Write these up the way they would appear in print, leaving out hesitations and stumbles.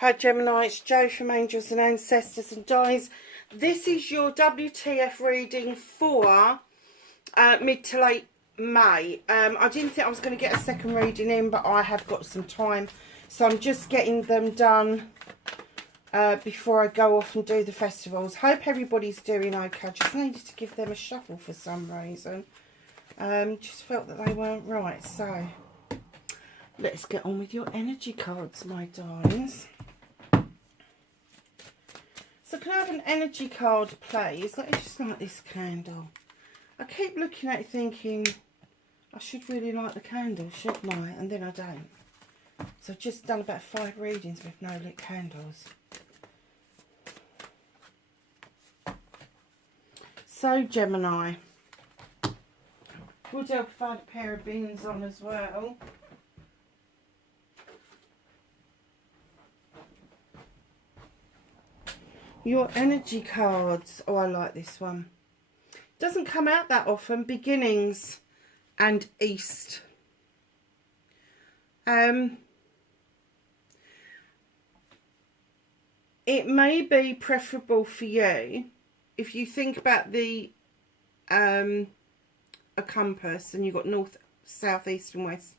Hi Gemini, it's Jo from Angels and Ancestors and Guys. This is your WTF reading for mid to late May. I didn't think I was going to get a second reading in, but I have got some time. So I'm just getting them done before I go off and do the festivals. Hope everybody's doing okay. I just needed to give them a shuffle for some reason. Just felt that they weren't right. So let's get on with your energy cards, my darlings. So can I have an energy card, please? Let me just light this candle. I keep looking at it thinking, I should really light the candle, shouldn't I? And then I don't. So I've just done about 5 readings with no lit candles. So Gemini, would help if I had a pair of bins on as well. Your energy cards. Oh, I like this one. Doesn't come out that often. Beginnings and East. It may be preferable for you if you think about the a compass and you've got north, south, east and west.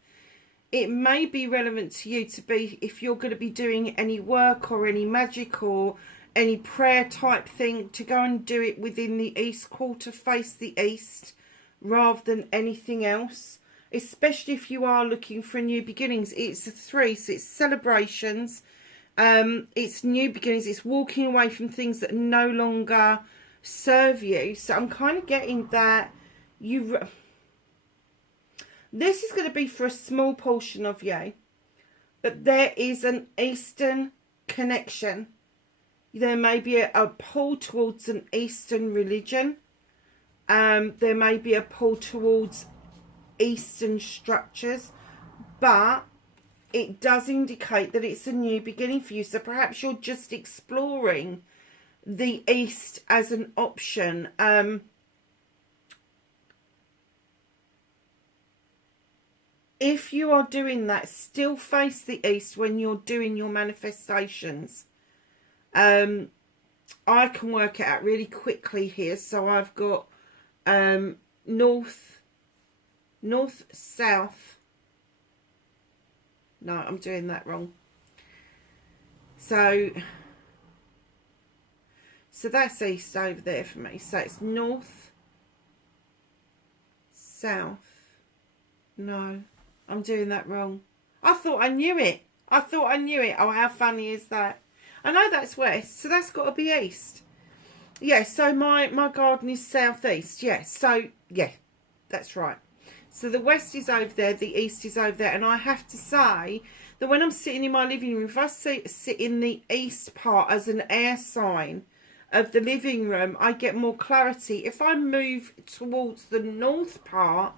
It may be relevant to you to be, if you're going to be doing any work or any magic or any prayer type thing, to go and do it within the east quarter, face the east rather than anything else, especially if you are looking for new beginnings. It's a 3, so it's celebrations, it's new beginnings, it's walking away from things that no longer serve you. So I'm kind of getting that this is going to be for a small portion of you, but there is an eastern connection. There may be a pull towards an Eastern religion. There may be a pull towards Eastern structures. But it does indicate that it's a new beginning for you. So perhaps you're just exploring the East as an option. If you are doing that, still face the East when you're doing your manifestations. I can work it out really quickly here. So I've got north, south. No, I'm doing that wrong. So that's east over there for me. So it's north, south. No, I'm doing that wrong. I thought I knew it. Oh, how funny is that? I know that's west, so that's got to be east. Yeah, so my garden is southeast. Yeah, so, yeah, that's right. So the west is over there, the east is over there. And I have to say that when I'm sitting in my living room, if I sit in the east part as an air sign of the living room, I get more clarity. If I move towards the north part,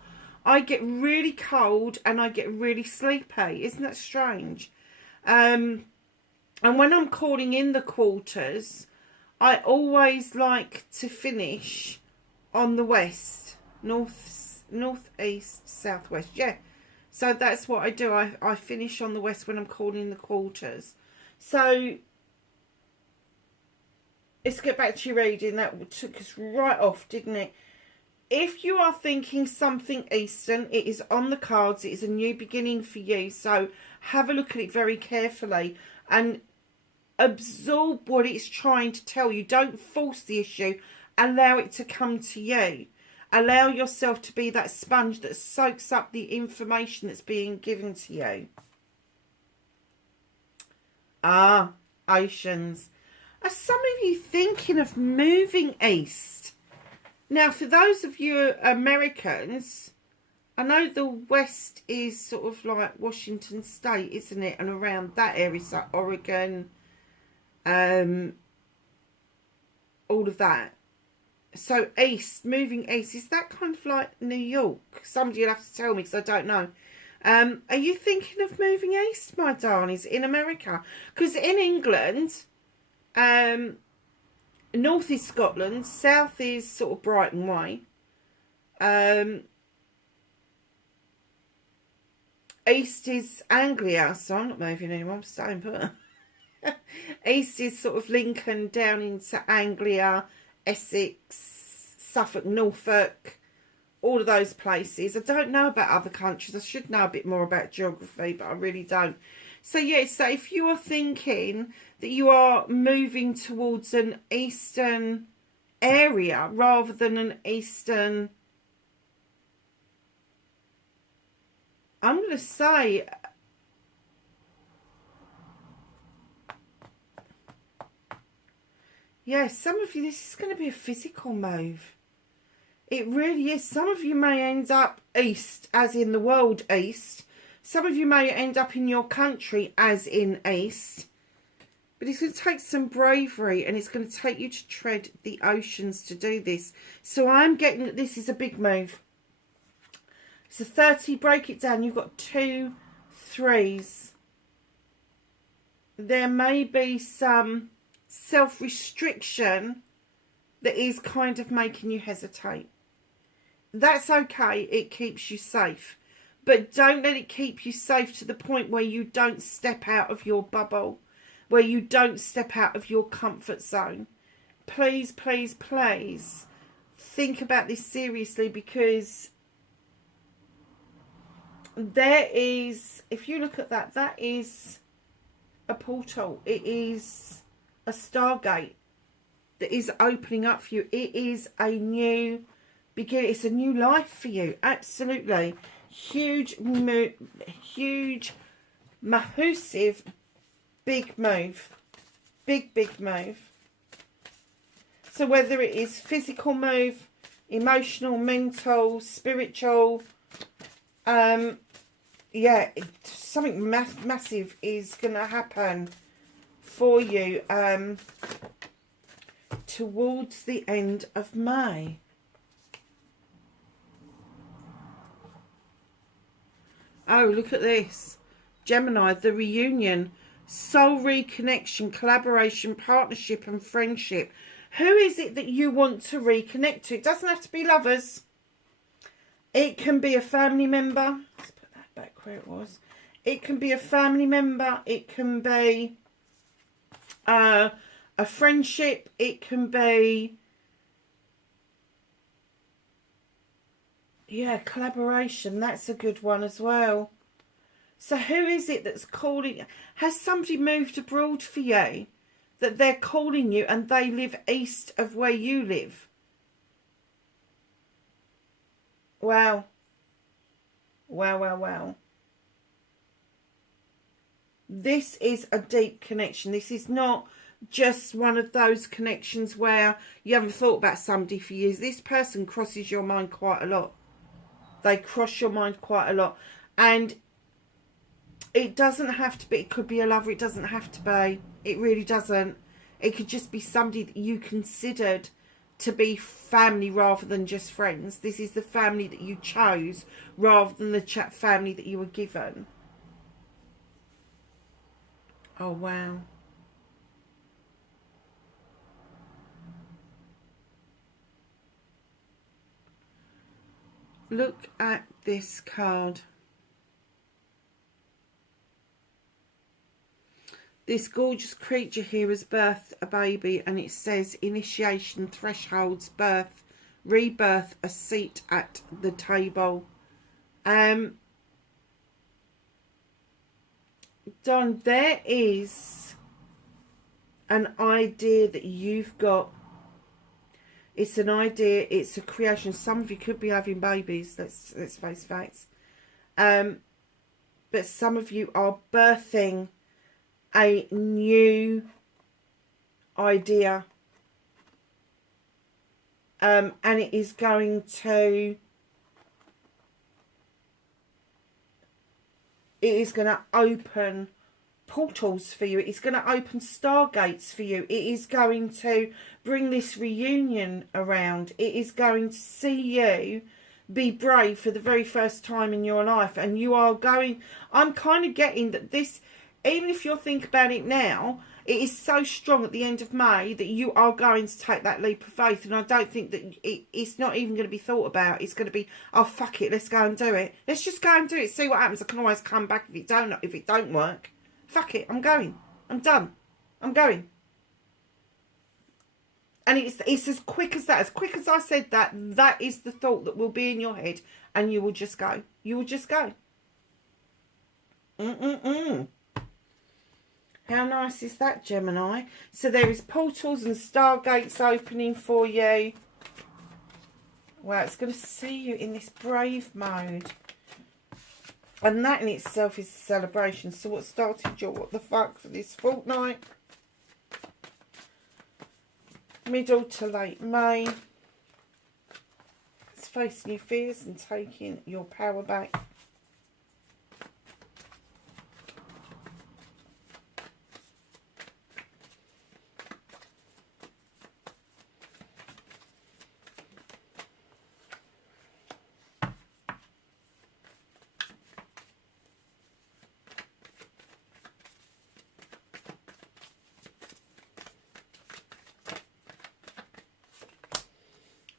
I get really cold and I get really sleepy. Isn't that strange? And when I'm calling in the quarters, I always like to finish on the west, north, east, southwest. Yeah, so that's what I do. I finish on the west when I'm calling in the quarters. So let's get back to your reading. That took us right off, didn't it? If you are thinking something Eastern, it is on the cards. It is a new beginning for you. So have a look at it very carefully and absorb what it's trying to tell you. Don't force the issue. Allow it to come to you. Allow yourself to be that sponge that soaks up the information that's being given to you. Ah, oceans. Are some of you thinking of moving east? Now, for those of you Americans, I know the west is sort of like Washington State, isn't it? And around that area, so Oregon, all of that. So east, moving east, is that kind of like New York? Somebody will have to tell me because I don't know. Are you thinking of moving east, my darlings, in America? Because in England, north is Scotland, south is sort of Brighton way. East is Anglia, so I'm not moving anymore, I'm staying put. East is sort of Lincoln down into Anglia, Essex, Suffolk, Norfolk, all of those places. I don't know about other countries. I should know a bit more about geography, but I really don't. So yeah, so if you are thinking that you are moving towards an eastern area rather than an eastern, I'm going to say, yeah, some of you, this is going to be a physical move. It really is. Some of you may end up east, as in the world east. Some of you may end up in your country, as in east. But it's going to take some bravery, and it's going to take you to tread the oceans to do this. So I'm getting that this is a big move. So 30, break it down. You've got 2 3s. There may be some self-restriction that is kind of making you hesitate. That's okay. It keeps you safe. But don't let it keep you safe to the point where you don't step out of your bubble, where you don't step out of your comfort zone. Please, please, please think about this seriously, because there is, if you look at that, that is a portal. It is a stargate that is opening up for you. It is a new beginning. It's a new life for you. Absolutely. Huge, massive, big move. Big move. So whether it is physical move, emotional, mental, spiritual, yeah, something massive is going to happen for you towards the end of May. Oh, look at this. Gemini, the reunion, soul reconnection, collaboration, partnership and friendship. Who is it that you want to reconnect to? It doesn't have to be lovers. It can be a family member. Let's put that back where it was. It can be a family member. It can be a friendship. It can be, yeah, collaboration. That's a good one as well. So who is it that's calling? Has somebody moved abroad for you that they're calling you and they live east of where you live? Wow. Wow. This is a deep connection. This is not just one of those connections where you haven't thought about somebody for years. This person crosses your mind quite a lot. They cross your mind quite a lot. And it doesn't have to be, it could be a lover, it doesn't have to be. It really doesn't. It could just be somebody that you considered to be family rather than just friends. This is the family that you chose rather than the family that you were given. Oh, wow. Look at this card. This gorgeous creature here has birthed a baby, and it says initiation, thresholds, birth, rebirth, a seat at the table. Don, there is an idea that you've got. It's an idea, it's a creation. Some of you could be having babies, let's face facts. But some of you are birthing a new idea. And it is going to open portals for you. It's going to open stargates for you. It is going to bring this reunion around. It is going to see you be brave for the very first time in your life. And you are going, I'm kind of getting that this, even if you'll think about it now, it is so strong at the end of May that you are going to take that leap of faith. And I don't think that it's not even going to be thought about. It's going to be, oh, fuck it, let's go and do it. Let's just go and do it, see what happens. I can always come back if it don't work. Fuck it, I'm going. I'm done. I'm going. And it's as quick as that. As quick as I said that, that is the thought that will be in your head. And you will just go. You will just go. How nice is that, Gemini? So there is portals and stargates opening for you. Well, it's going to see you in this brave mode. And that in itself is a celebration. So what started your what the fuck for this fortnight? Middle to late May. It's facing your fears and taking your power back.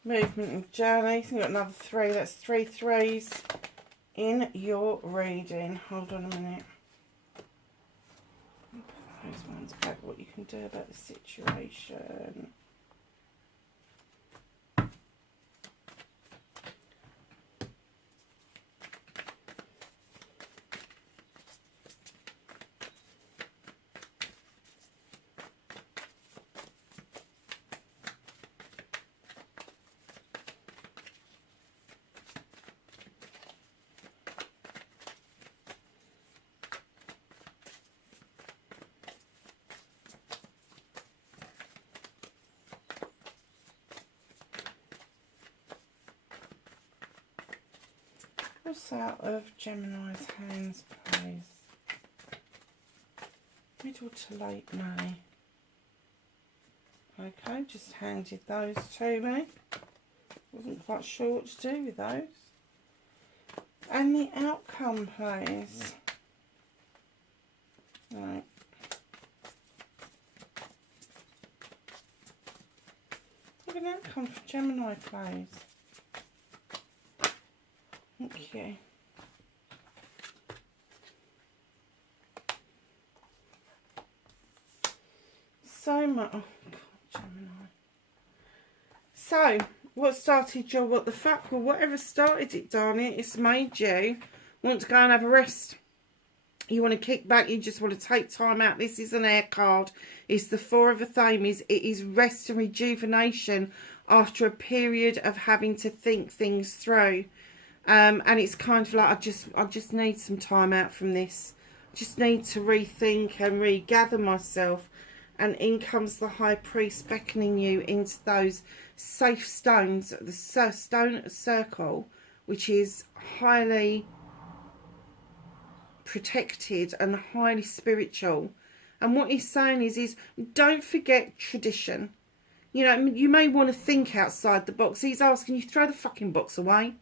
Movement and journey. So you've got another 3. That's 3 threes in your reading. Hold on a minute. Put those ones back. What you can do about the situation. What's out of Gemini's hands, please? Middle to late May. Okay, just handed those to me. Wasn't quite sure what to do with those. And the outcome, please. Right. Give an outcome for Gemini, please. Thank you. So much. Oh, God, Gemini. So, what started your what the fuck? Well, whatever started it, darling, it's made you want to go and have a rest. You want to kick back. You just want to take time out. This is an air card. It's the 4 of Athames. It is rest and rejuvenation after a period of having to think things through. And it's kind of like, I just need some time out from this. Just need to rethink and regather myself. And in comes the High Priest beckoning you into those safe stones, the stone circle, which is highly protected and highly spiritual. And what he's saying is don't forget tradition. You know, you may want to think outside the box. He's asking you, throw the fucking box away.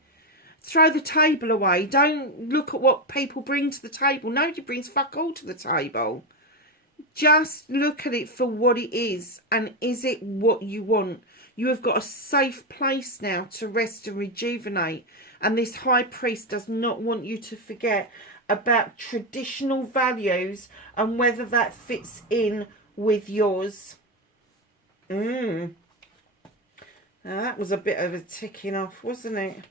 Throw the table away. Don't look at what people bring to the table. Nobody brings fuck all to the table. Just look at it for what it is. And is it what you want? You have got a safe place now to rest and rejuvenate. And this High Priest does not want you to forget about traditional values and whether that fits in with yours. Now that was a bit of a ticking off, wasn't it?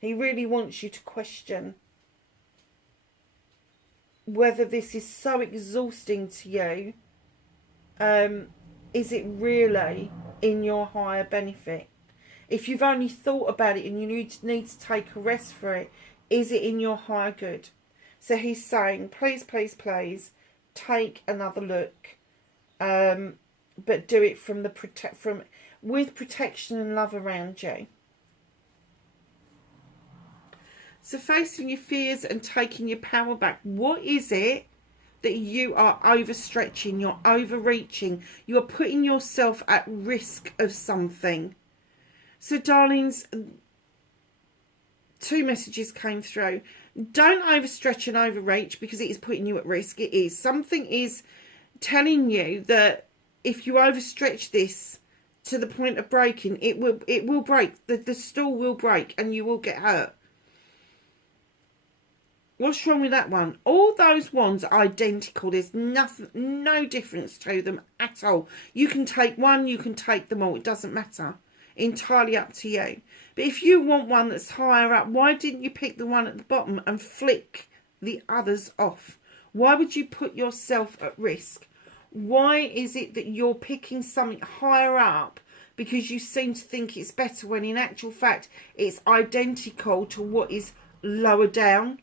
He really wants you to question whether this is so exhausting to you. Is it really in your higher benefit? If you've only thought about it and you need to take a rest for it, is it in your higher good? So he's saying, please, please, please, take another look, but do it from with protection and love around you. So facing your fears and taking your power back. What is it that you are overstretching? You're overreaching. You are putting yourself at risk of something. So, darlings, 2 messages came through. Don't overstretch and overreach because it is putting you at risk. It is. Something is telling you that if you overstretch this to the point of breaking, it will break. The stool will break and you will get hurt. What's wrong with that one? All those wands are identical. There's nothing, no difference to them at all. You can take one, you can take them all. It doesn't matter. Entirely up to you. But if you want one that's higher up, why didn't you pick the one at the bottom and flick the others off? Why would you put yourself at risk? Why is it that you're picking something higher up because you seem to think it's better when in actual fact it's identical to what is lower down?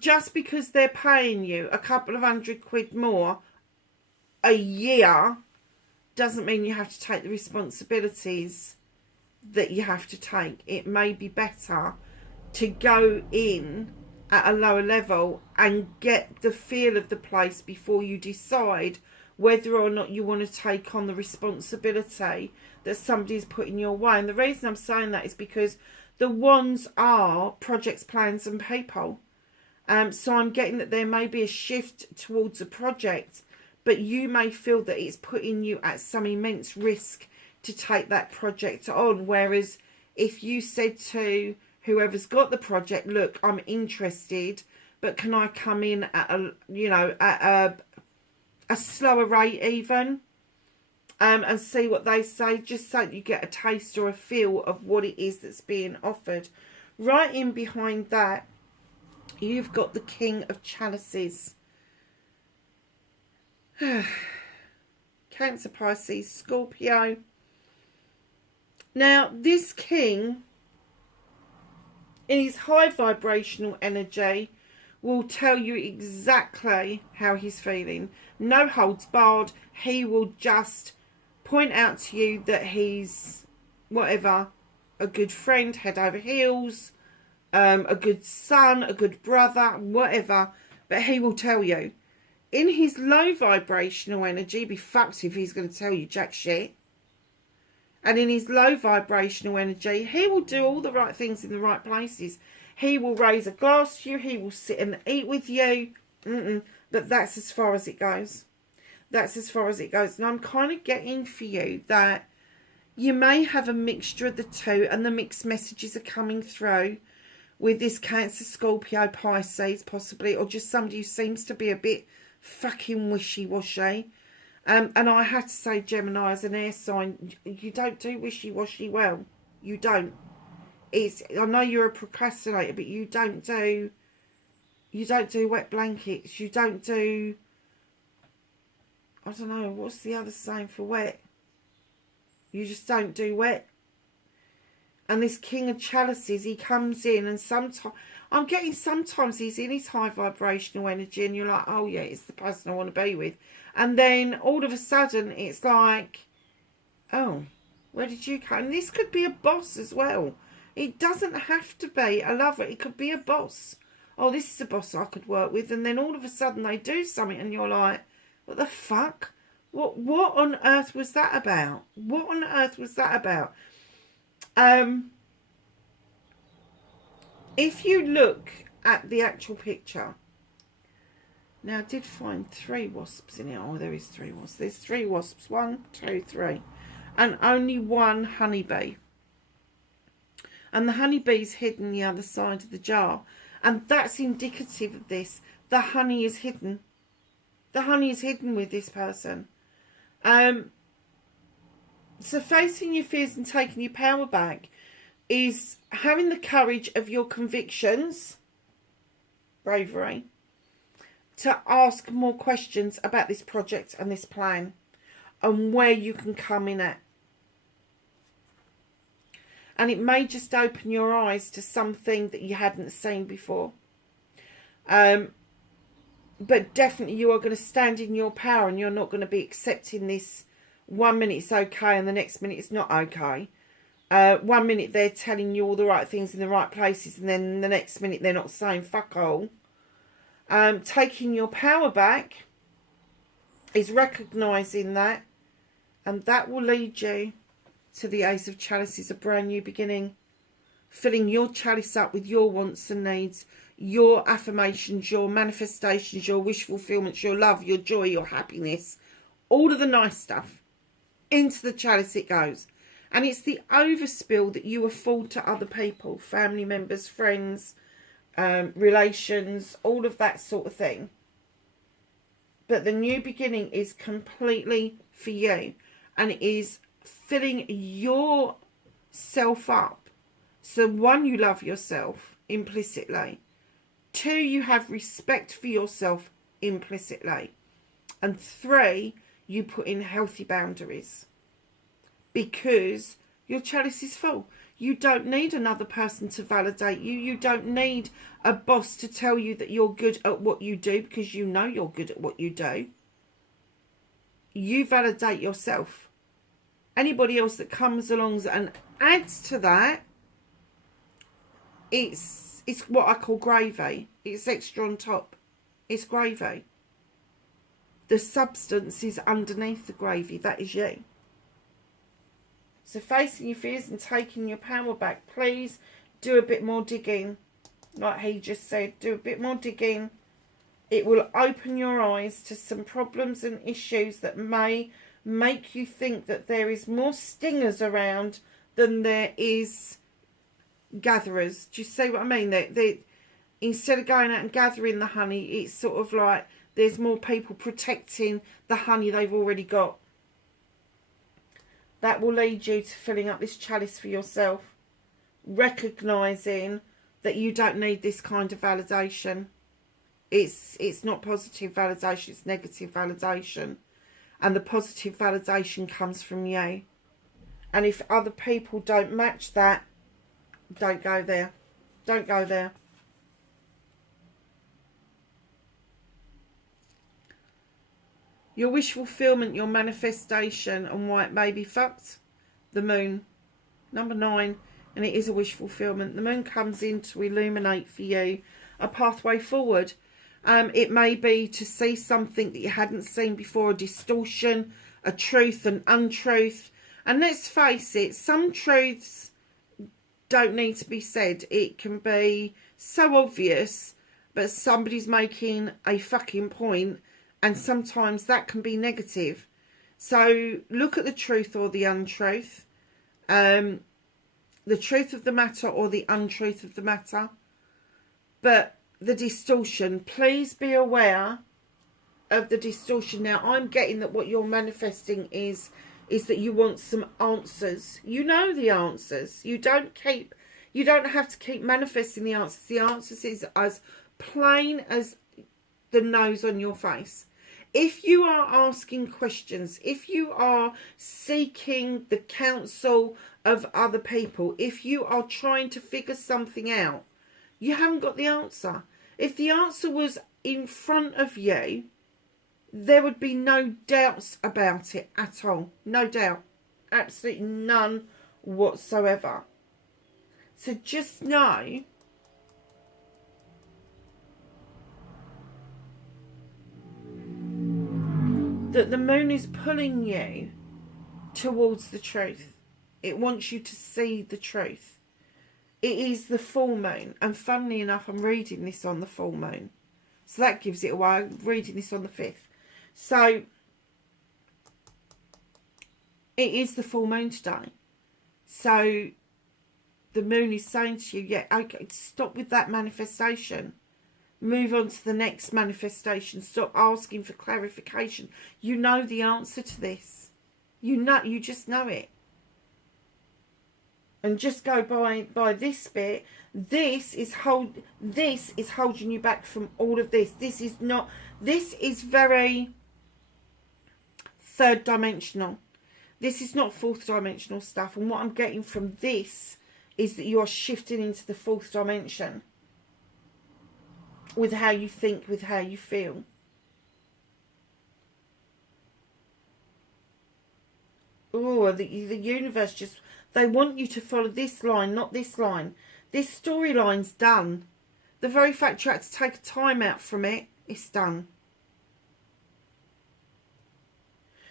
Just because they're paying you a couple of £100 more a year doesn't mean you have to take the responsibilities that you have to take. It may be better to go in at a lower level and get the feel of the place before you decide whether or not you want to take on the responsibility that somebody's putting your way. And the reason I'm saying that is because the wands are projects, plans and people. So I'm getting that there may be a shift towards a project, but you may feel that it's putting you at some immense risk to take that project on. Whereas if you said to whoever's got the project, look, I'm interested, but can I come in at a, you know, at a slower rate even, and see what they say, just so that you get a taste or a feel of what it is that's being offered. Right in behind that, you've got the King of Chalices. Cancer, Pisces, Scorpio. Now, this king, in his high vibrational energy, will tell you exactly how he's feeling. No holds barred. He will just point out to you that he's, whatever, a good friend, head over heels, a good son, a good brother, whatever. But he will tell you. In his low vibrational energy, be fucked if he's going to tell you jack shit. And in his low vibrational energy, he will do all the right things in the right places. He will raise a glass to you. He will sit and eat with you. But that's as far as it goes. That's as far as it goes. And I'm kind of getting for you that you may have a mixture of the two, and the mixed messages are coming through with this Cancer, Scorpio, Pisces possibly, or just somebody who seems to be a bit fucking wishy-washy. And I had to say, Gemini, as an air sign, you don't do wishy-washy well. You don't. I know you're a procrastinator, but you don't do wet blankets. You don't do, I don't know, what's the other saying for wet? You just don't do wet. And this King of Chalices, he comes in, and sometimes, I'm getting sometimes he's in his high vibrational energy and you're like, oh yeah, it's the person I want to be with. And then all of a sudden it's like, oh, where did you come? And this could be a boss as well. It doesn't have to be a lover. It could be a boss. Oh, this is a boss I could work with. And then all of a sudden they do something and you're like, what the fuck? What on earth was that about? What on earth was that about? If you look at the actual picture, now I did find 3 wasps in it. Oh, there is 3 wasps. There's 3 wasps. 1, 2, 3. And only 1 honeybee. And the honeybee's hidden the other side of the jar. And that's indicative of this. The honey is hidden. The honey is hidden with this person. So facing your fears and taking your power back is having the courage of your convictions, bravery, to ask more questions about this project and this plan and where you can come in at. And it may just open your eyes to something that you hadn't seen before. But definitely you are going to stand in your power, and you're not going to be accepting this. 1 minute it's okay and the next minute it's not okay. 1 minute they're telling you all the right things in the right places, and then the next minute they're not saying fuck all. Taking your power back is recognising that, and that will lead you to the Ace of Chalices, a brand new beginning. Filling your chalice up with your wants and needs, your affirmations, your manifestations, your wish fulfillments, your love, your joy, your happiness, all of the nice stuff. Into the chalice it goes. And it's the overspill that you afford to other people, family members, friends, relations, all of that sort of thing. But the new beginning is completely for you. And it is filling yourself up. So 1, you love yourself implicitly. 2, you have respect for yourself implicitly. And 3, you put in healthy boundaries. Because your chalice is full. You don't need another person to validate you. You don't need a boss to tell you that you're good at what you do, because you know you're good at what you do. You validate yourself. Anybody else that comes along and adds to that, it's what I call gravy. It's extra on top. It's gravy. The substance is underneath the gravy. That is you. So facing your fears and taking your power back, please do a bit more digging. Like he just said, do a bit more digging. It will open your eyes to some problems and issues that may make you think that there is more stingers around than there is gatherers. Do you see what I mean? They instead of going out and gathering the honey, it's sort of like there's more people protecting the honey they've already got. That will lead you to filling up this chalice for yourself. Recognising that you don't need this kind of validation. It's not positive validation, it's negative validation. And the positive validation comes from you. And if other people don't match that, don't go there. Don't go there. Your wish fulfillment, your manifestation, and why it may be fucked. The moon. Number 9. And it is a wish fulfillment. The moon comes in to illuminate for you a pathway forward. It may be to see something that you hadn't seen before. A distortion, a truth, an untruth. And let's face it, some truths don't need to be said. It can be so obvious, but somebody's making a fucking point. And sometimes that can be negative. So look at the truth or the untruth. The truth of the matter or the untruth of the matter. But the distortion, please be aware of the distortion. Now, I'm getting that what you're manifesting is that you want some answers. You know the answers. You don't have to keep manifesting the answers. The answers is as plain as the nose on your face. If you are asking questions, if you are seeking the counsel of other people, if you are trying to figure something out, you haven't got the answer. If the answer was in front of you, there would be no doubts about it at all. No doubt. Absolutely none whatsoever. So just know that the moon is pulling you towards the truth. It wants you to see the truth. It is the full moon. And funnily enough, I'm reading this on the full moon. So that gives it away. I'm reading this on the 5th. So it is the full moon today. So the moon is saying to you, yeah, okay, stop with that manifestation. Move on to the next manifestation. Stop asking for clarification. You know the answer to this. You just know it. And just go by this bit. This is holding you back from all of this. This is very third dimensional. This is not fourth dimensional stuff. And what I'm getting from this is that you are shifting into the fourth dimension. With how you think, with how you feel. Oh, the universe just... They want you to follow this line, not this line. This storyline's done. The very fact you had to take a time out from it, it's done.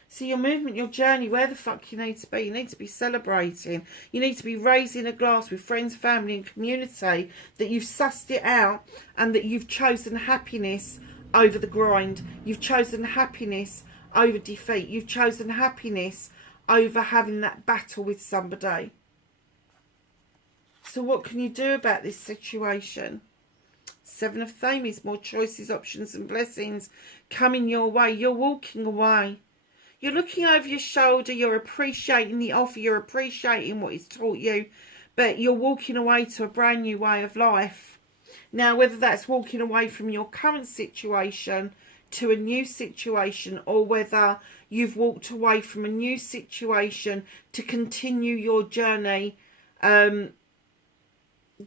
So your movement, your journey, where the fuck you need to be. You need to be celebrating. You need to be raising a glass with friends, family and community that you've sussed it out and that you've chosen happiness over the grind. You've chosen happiness over defeat. You've chosen happiness over having that battle with somebody. So what can you do about this situation? Seven of Thames, more choices, options and blessings coming your way. You're walking away. You're looking over your shoulder. You're appreciating the offer. You're appreciating what he's taught you. But you're walking away to a brand new way of life. Now, whether that's walking away from your current situation to a new situation, or whether you've walked away from a new situation to continue your journey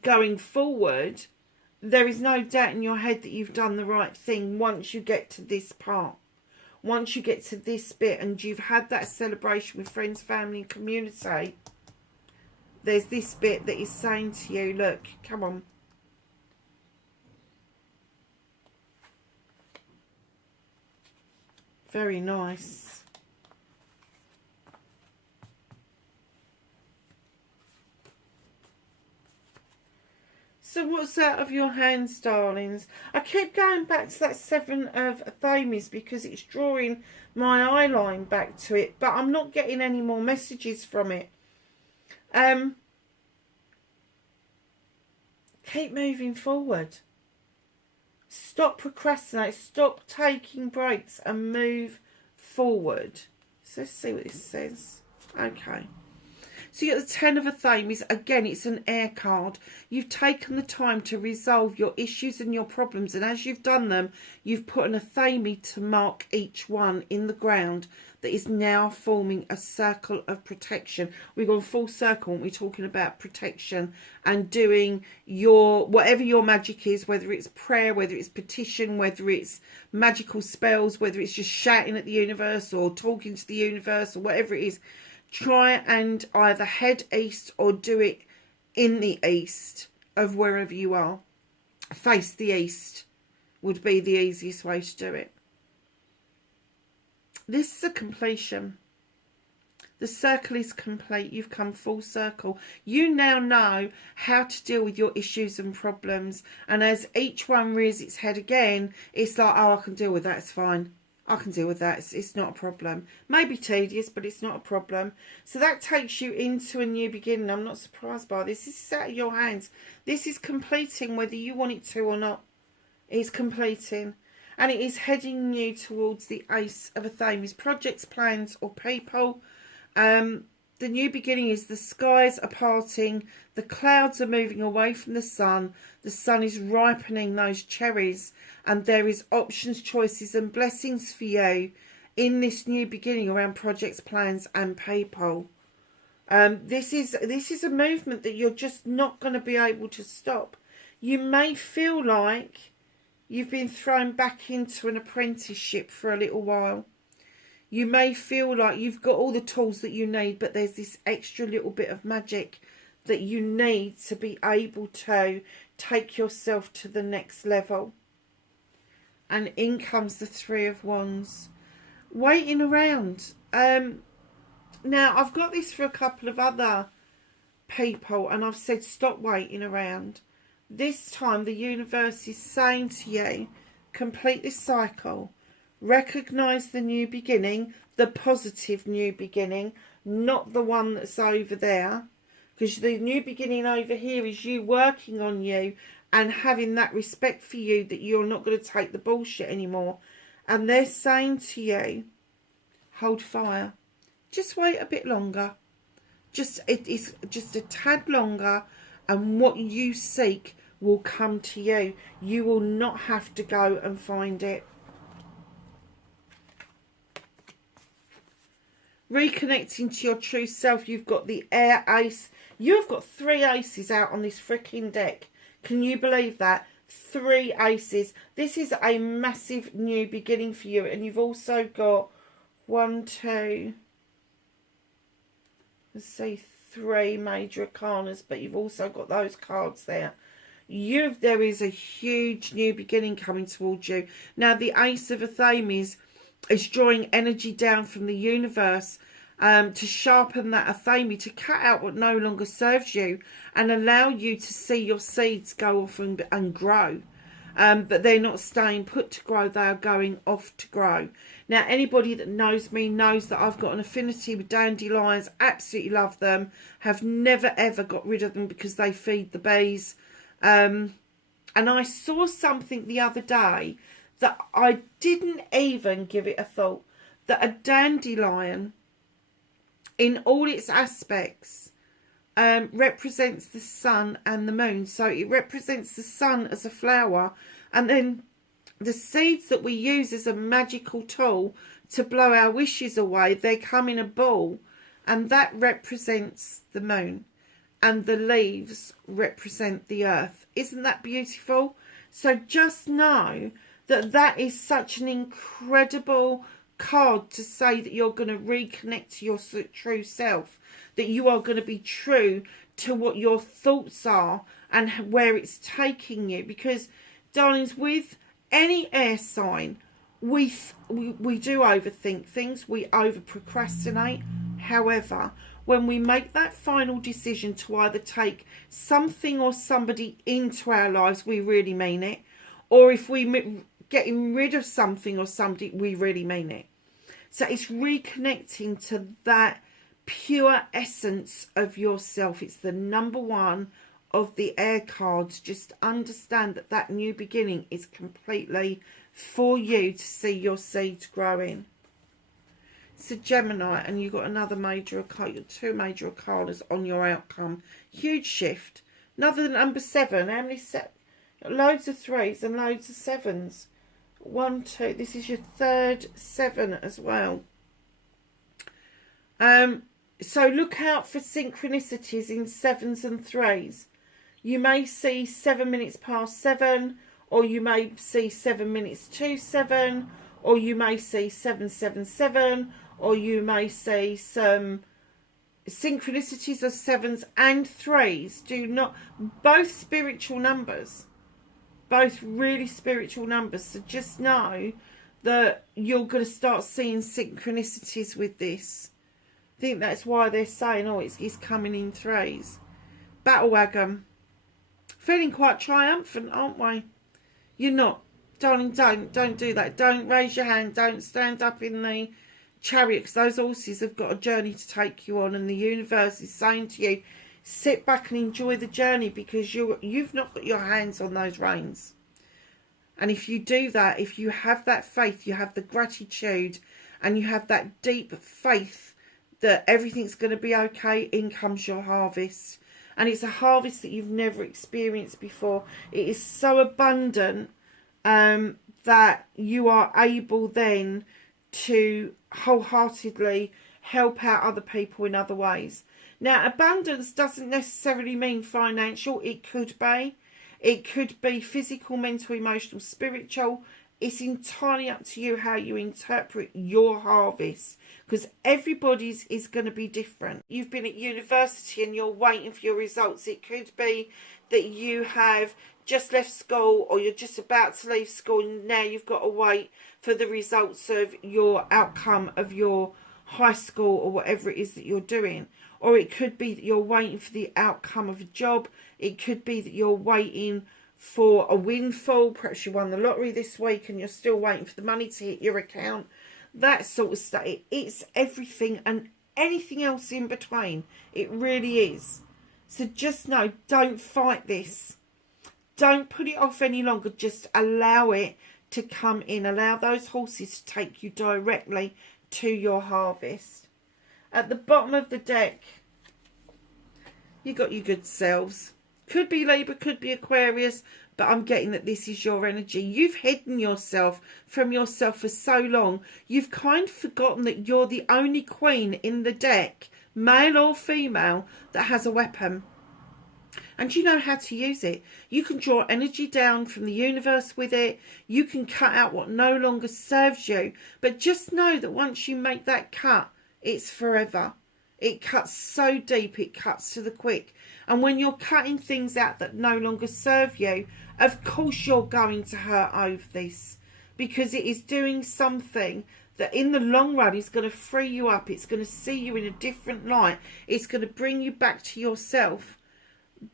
going forward, there is no doubt in your head that you've done the right thing once you get to this part. Once you get to this bit and you've had that celebration with friends, family and community, there's this bit that is saying to you, look, come on. Very nice. So what's out of your hands, darlings? I keep going back to that Seven of Thames because it's drawing my eye line back to it, but I'm not getting any more messages from it. Keep moving forward. Stop procrastinating. Stop taking breaks and move forward. So let's see what this says. Okay. So you got the Ten of Thames. Again, it's an air card. You've taken the time to resolve your issues and your problems. And as you've done them, you've put an Athame to mark each one in the ground that is now forming a circle of protection. We've gone full circle when we're talking about protection and doing your, whatever your magic is, whether it's prayer, whether it's petition, whether it's magical spells, whether it's just shouting at the universe or talking to the universe or whatever it is. Try and either head east or do it in the east of wherever you are. Face the east would be the easiest way to do it. This is a completion. The circle is complete. You've come full circle. You now know how to deal with your issues and problems. And as each one rears its head again, it's like, oh, I can deal with that. It's fine. I can deal with that. It's not a problem. Maybe tedious, but it's not a problem. So that takes you into a new beginning. I'm not surprised by this. This is out of your hands. This is completing whether you want it to or not. It's completing. And it is heading you towards the Ace of Thames. Projects, plans or people. The new beginning is the skies are parting. The clouds are moving away from the sun. The sun is ripening those cherries. And there is options, choices and blessings for you in this new beginning around projects, plans and people. This is a movement that you're just not going to be able to stop. You may feel like you've been thrown back into an apprenticeship for a little while. You may feel like you've got all the tools that you need, but there's this extra little bit of magic that you need to be able to take yourself to the next level. And in comes the Three of Wands. Waiting around. Now, I've got this for a couple of other people, and I've said stop waiting around. This time, the universe is saying to you, complete this cycle. Recognise the new beginning, the positive new beginning, not the one that's over there. Because the new beginning over here is you working on you and having that respect for you that you're not going to take the bullshit anymore. And they're saying to you, hold fire. Just wait a bit longer. It is just a tad longer, and what you seek will come to you. You will not have to go and find it. Reconnecting to your true self. You've got the Air Ace. You've got 3 aces out on this freaking deck. Can you believe that? 3 aces. This is a massive new beginning for you. And you've also got 1, 2, let's say 3 major arcanas. But you've also got those cards there. There is a huge new beginning coming towards you. Now, the Ace of Thames is drawing energy down from the universe to sharpen that Athame, to cut out what no longer serves you and allow you to see your seeds go off and grow. but they're not staying put to grow, they are going off to grow. Now, anybody that knows me knows that I've got an affinity with dandelions, absolutely love them, have never ever got rid of them because they feed the bees. And I saw something the other day that I didn't even give it a thought, that a dandelion, in all its aspects, represents the sun and the moon. So it represents the sun as a flower, and then the seeds that we use as a magical tool to blow our wishes away, they come in a ball, and that represents the moon, and the leaves represent the earth. Isn't that beautiful? So just know that that is such an incredible card to say that you're going to reconnect to your true self, that you are going to be true to what your thoughts are and where it's taking you. Because, darlings, with any air sign, we do overthink things, we over procrastinate. However, when we make that final decision to either take something or somebody into our lives, we really mean it. Or if we getting rid of something or somebody, we really mean it. So it's reconnecting to that pure essence of yourself. It's the number one of the air cards. Just understand that that new beginning is completely for you to see your seeds growing. So Gemini, and you've got another major arcana, you've got two major arcanas on your outcome. Huge shift. Another number 7. How many loads of 3s and loads of 7s. 1, 2. This is your third 7 as well. So look out for synchronicities in 7s and 3s. You may see 7 minutes past 7, or you may see 7 minutes to 7, or you may see 777, or you may see some synchronicities of 7s and 3s. Do not, both spiritual numbers, both really spiritual numbers. So just know that you're going to start seeing synchronicities with this. I think that's why they're saying, oh, it's coming in 3s. Battle wagon. Feeling quite triumphant, aren't we? You're not. Darling, don't do that. Don't raise your hand. Don't stand up in the chariot, because those horses have got a journey to take you on, and the universe is saying to you, sit back and enjoy the journey, because you've not got your hands on those reins. And if you do that, if you have that faith, you have the gratitude, and you have that deep faith that everything's going to be okay, in comes your harvest. And it's a harvest that you've never experienced before. It is so abundant that you are able then to wholeheartedly help out other people in other ways. Now, abundance doesn't necessarily mean financial. It could be. It could be physical, mental, emotional, spiritual. It's entirely up to you how you interpret your harvest, because everybody's is going to be different. You've been at university and you're waiting for your results. It could be that you have just left school, or you're just about to leave school, and now you've got to wait for the results of your outcome of your high school or whatever it is that you're doing. Or it could be that you're waiting for the outcome of a job. It could be that you're waiting for a windfall. Perhaps you won the lottery this week and you're still waiting for the money to hit your account. That sort of stuff. It's everything and anything else in between. It really is. So just know, don't fight this. Don't put it off any longer. Just allow it to come in. Allow those horses to take you directly to your harvest. At the bottom of the deck, you got your good selves. Could be Libra, could be Aquarius, but I'm getting that this is your energy. You've hidden yourself from yourself for so long. You've kind of forgotten that you're the only queen in the deck, male or female, that has a weapon. And you know how to use it. You can draw energy down from the universe with it. You can cut out what no longer serves you. But just know that once you make that cut, it's forever. It cuts so deep, it cuts to the quick. And when you're cutting things out that no longer serve you, of course you're going to hurt over this, because it is doing something that in the long run is going to free you up. It's going to see you in a different light. It's going to bring you back to yourself.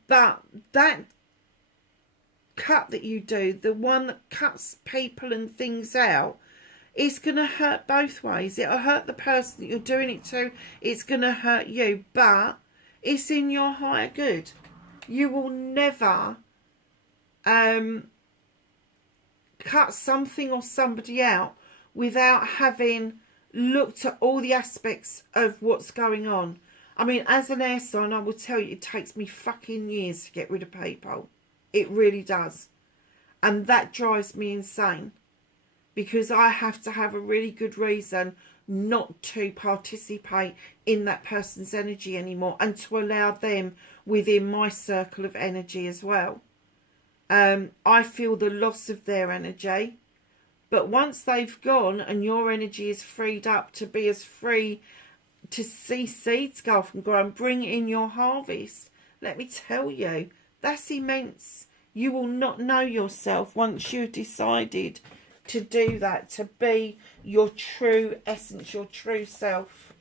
But that cut that you do, the one that cuts people and things out, it's going to hurt both ways. It'll hurt the person that you're doing it to. It's going to hurt you. But it's in your higher good. You will never cut something or somebody out without having looked at all the aspects of what's going on. I mean, as an air sign, I will tell you, it takes me fucking years to get rid of people. It really does. And that drives me insane. Because I have to have a really good reason not to participate in that person's energy anymore. And to allow them within my circle of energy as well. I feel the loss of their energy. But once they've gone and your energy is freed up to be as free to see seeds go off and grow and bring in your harvest, let me tell you, that's immense. You will not know yourself once you've decided to do that, to be your true essence, your true self.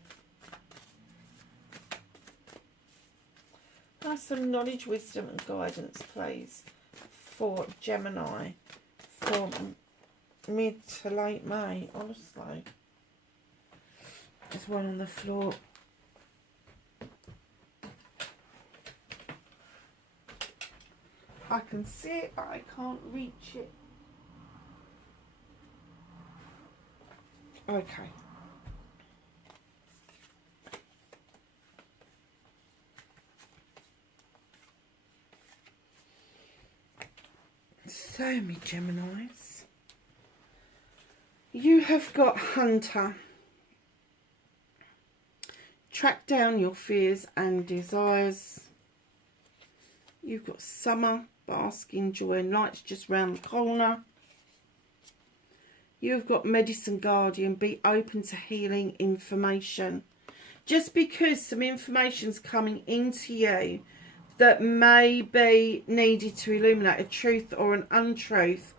Have some knowledge, wisdom and guidance, please, for Gemini for mid to late May, honestly. There's one on the floor. I can see it, but I can't reach it. Okay. So, me Geminis, you have got Hunter. Track down your fears and desires. You've got Summer, bask in joy and light's just round the corner. You've got Medicine Guardian, be open to healing information. Just because some information's coming into you that may be needed to illuminate a truth or an untruth,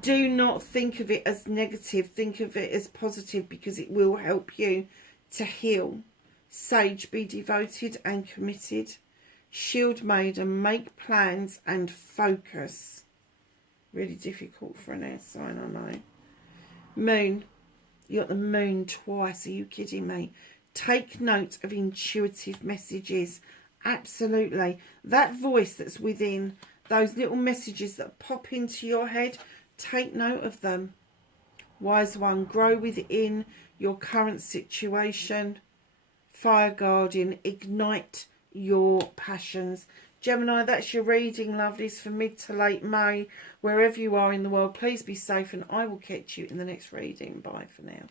do not think of it as negative. Think of it as positive, because it will help you to heal. Sage, be devoted and committed. Shield Maiden, make plans and focus. Really difficult for an air sign, I know. Moon, you got the moon twice. Are you kidding me? Take note of intuitive messages. Absolutely. That voice that's within, those little messages that pop into your head, take note of them. Wise One, grow within your current situation. Fire Guardian, ignite your passions. Gemini, that's your reading, lovelies, for mid to late May. Wherever you are in the world, please be safe, and I will catch you in the next reading. Bye for now.